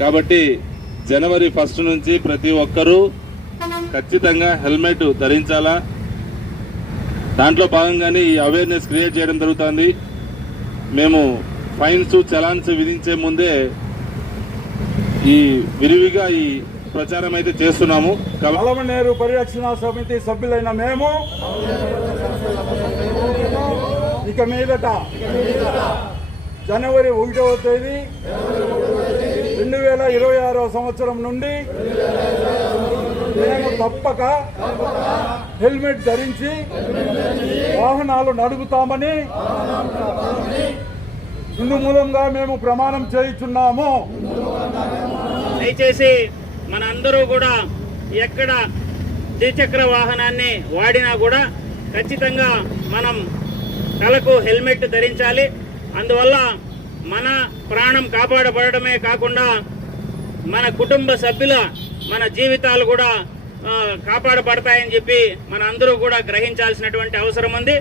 కాబట్టి జనవరి 1 నుంచి ప్రతి ఒక్కరూ ఖచ్చితంగా హెల్మెట్ ధరించాలా. దాంట్లో భాగంగానే ఈ అవేర్నెస్ క్రియేట్ చేయడం జరుగుతుంది. మేము ఫైన్స్ చలాన్స్ విధించే ముందే ఈ విరివిగా ఈ ప్రచారం అయితే చేస్తున్నాము. పలమనేరు పరిరక్షణ సమితి సభ్యులైన మేము ఇక మీదట జనవరి 1వ తేదీ 2026వ సంవత్సరం నుండి మేము తప్పక హెల్మెట్ ధరించి వాహనాలు నడుపుతామని ఇందు మూలంగా మేము ప్రమాణం చేయుచున్నాము. దయచేసి మన అందరూ కూడా ఎక్కడ ద్విచక్ర వాహనాన్ని వాడినా కూడా ఖచ్చితంగా మనం తలకు హెల్మెట్ ధరించాలి. అందువల్ల మన ప్రాణం కాపాడబడమే కాకుండా మన కుటుంబ సభ్యుల మన జీవితాలు కూడా కాపాడబడతాయని చెప్పి మన అందరూ కూడా గ్రహించాల్సినటువంటి అవసరం ఉంది.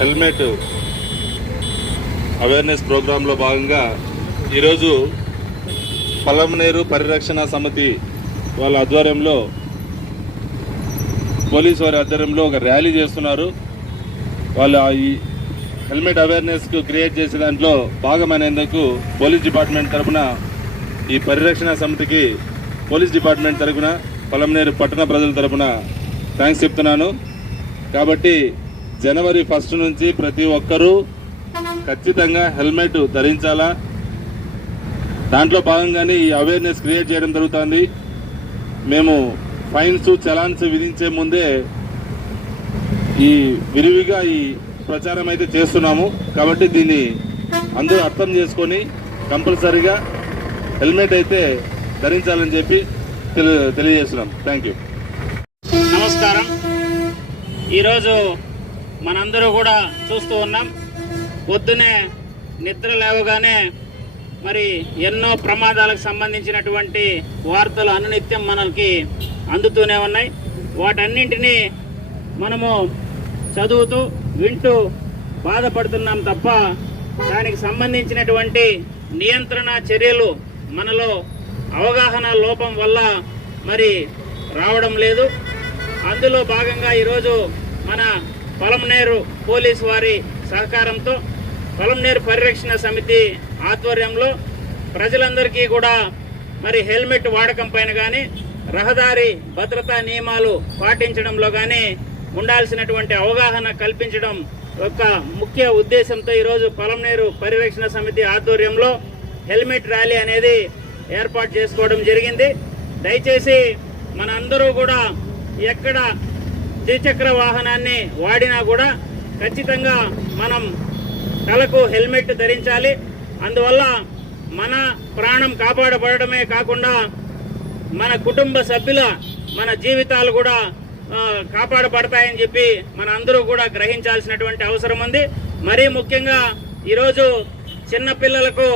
హెల్మెట్ అవేర్నెస్ ప్రోగ్రాంలో భాగంగా ఈరోజు పలమనేరు పరిరక్షణ సమితి వాళ్ళ ఆధ్వర్యంలో పోలీసు వారి ఆధ్వర్యంలో ఒక ర్యాలీ చేస్తున్నారు. వాళ్ళు ఈ హెల్మెట్ అవేర్నెస్కు క్రియేట్ చేసే దాంట్లో భాగమైనందుకు పోలీస్ డిపార్ట్మెంట్ తరఫున ఈ పరిరక్షణ సమితికి పోలీస్ డిపార్ట్మెంట్ తరఫున పలమనేరు పట్టణ ప్రజల తరఫున థ్యాంక్స్ చెప్తున్నాను. కాబట్టి జనవరి 1 నుంచి ప్రతి ఒక్కరూ ఖచ్చితంగా హెల్మెట్ ధరించాలా. దాంట్లో భాగంగానే ఈ అవేర్నెస్ క్రియేట్ చేయడం జరుగుతుంది. మేము ఫైన్స్ చలాన్స్ విధించే ముందే ఈ విరివిగా ఈ ప్రచారం అయితే చేస్తున్నాము. కాబట్టి దీన్ని అందరూ అర్థం చేసుకొని కంపల్సరీగా హెల్మెట్ అయితే ధరించాలని చెప్పి తెలియజేస్తున్నాం. Thank you. నమస్కారం. ఈరోజు మనందరూ కూడా చూస్తూ ఉన్నాం. పొద్దునే నిద్ర లేవగానే మరి ఎన్నో ప్రమాదాలకు సంబంధించినటువంటి వార్తలు అనునిత్యం మనకి అందుతూనే ఉన్నాయి. వాటన్నింటినీ మనము చదువుతూ వింటూ బాధపడుతున్నాం తప్ప దానికి సంబంధించినటువంటి నియంత్రణ చర్యలు మనలో అవగాహన లోపం వల్ల మరి రావడం లేదు. అందులో భాగంగా ఈరోజు మన పలమనేరు పోలీసు వారి సహకారంతో పలమనేరు పరిరక్షణ సమితి ఆధ్వర్యంలో ప్రజలందరికీ కూడా మరి హెల్మెట్ వాడకం పైన కానీ రహదారి భద్రతా నియమాలు పాటించడంలో కానీ ఉండాల్సినటువంటి అవగాహన కల్పించడం యొక్క ముఖ్య ఉద్దేశంతో ఈరోజు పలమనేరు పరిరక్షణ సమితి ఆధ్వర్యంలో హెల్మెట్ ర్యాలీ అనేది ఏర్పాటు చేసుకోవడం జరిగింది. దయచేసి మన అందరూ కూడా ఎక్కడ ద్విచక్ర వాహనాన్ని వాడినా కూడా ఖచ్చితంగా మనం తలకు హెల్మెట్ ధరించాలి. అందువల్ల మన ప్రాణం కాపాడబడమే కాకుండా మన కుటుంబ సభ్యుల మన జీవితాలు కూడా కాపాడబడతాయని చెప్పి మన అందరూ కూడా గ్రహించాల్సినటువంటి అవసరం ఉంది. మరీ ముఖ్యంగా ఈరోజు చిన్న పిల్లలకు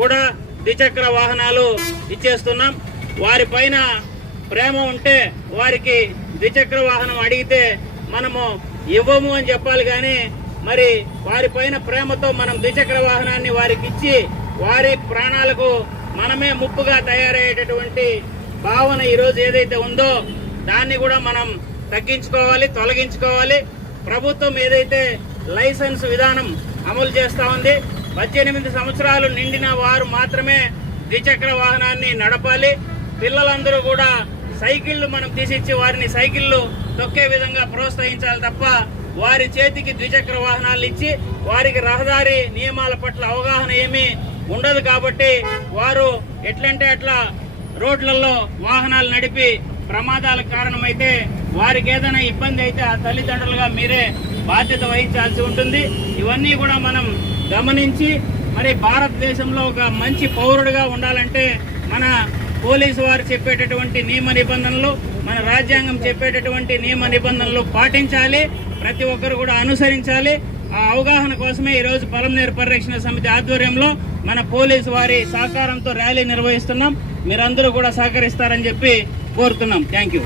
కూడా ద్విచక్ర వాహనాలు ఇచ్చేస్తున్నాం. వారిపైన ప్రేమ ఉంటే వారికి ద్విచక్ర వాహనం అడిగితే మనము ఇవ్వము అని చెప్పాలి. కానీ మరి వారిపైన ప్రేమతో మనం ద్విచక్ర వాహనాన్ని వారికి ఇచ్చి వారి ప్రాణాలకు మనమే ముప్పుగా తయారయ్యేటటువంటి భావన ఈరోజు ఏదైతే ఉందో దాన్ని కూడా మనం తగ్గించుకోవాలి, తొలగించుకోవాలి. ప్రభుత్వం ఏదైతే లైసెన్స్ విధానం అమలు చేస్తూ ఉంది, 18 సంవత్సరాలు నిండిన వారు మాత్రమే ద్విచక్ర వాహనాన్ని నడపాలి. పిల్లలందరూ కూడా సైకిళ్ళు మనం తీసిచ్చి వారిని సైకిళ్ళు తొక్కే విధంగా ప్రోత్సహించాలి తప్ప వారి చేతికి ద్విచక్ర వాహనాలు ఇచ్చి వారికి రహదారి నియమాల పట్ల అవగాహన ఏమీ ఉండదు. కాబట్టి వారు ఎట్లంటే అట్లా రోడ్లలో వాహనాలు నడిపి ప్రమాదాలకు కారణమైతే వారికి ఏదైనా ఇబ్బంది అయితే ఆ తల్లిదండ్రులుగా మీరే బాధ్యత వహించాల్సి ఉంటుంది. ఇవన్నీ కూడా మనం గమనించి మరి భారతదేశంలో ఒక మంచి పౌరుడిగా ఉండాలంటే మన పోలీసు వారు చెప్పేటటువంటి నియమ నిబంధనలు, మన రాజ్యాంగం చెప్పేటటువంటి నియమ నిబంధనలు పాటించాలి. ప్రతి ఒక్కరు కూడా అనుసరించాలి. ఆ అవగాహన కోసమే ఈరోజు పలమనేరు పరిరక్షణ సమితి ఆధ్వర్యంలో మన పోలీసు వారి సహకారంతో ర్యాలీ నిర్వహిస్తున్నాం. మీరందరూ కూడా సహకరిస్తారని చెప్పి కోరుతున్నాం. Thank you.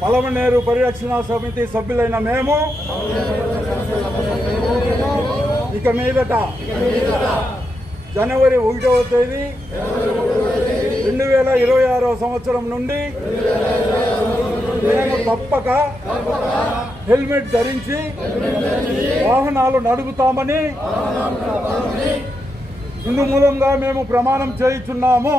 పలమనేరు పరిరక్షణ సమితి సభ్యులైన మేము ఇక మీదట జనవరి 1వ తేదీ 2026 సంవత్సరం నుండి మేము తప్పక హెల్మెట్ ధరించి వాహనాలు నడుపుతామని ఇందు మూలంగా మేము ప్రమాణం చేయుచున్నాము.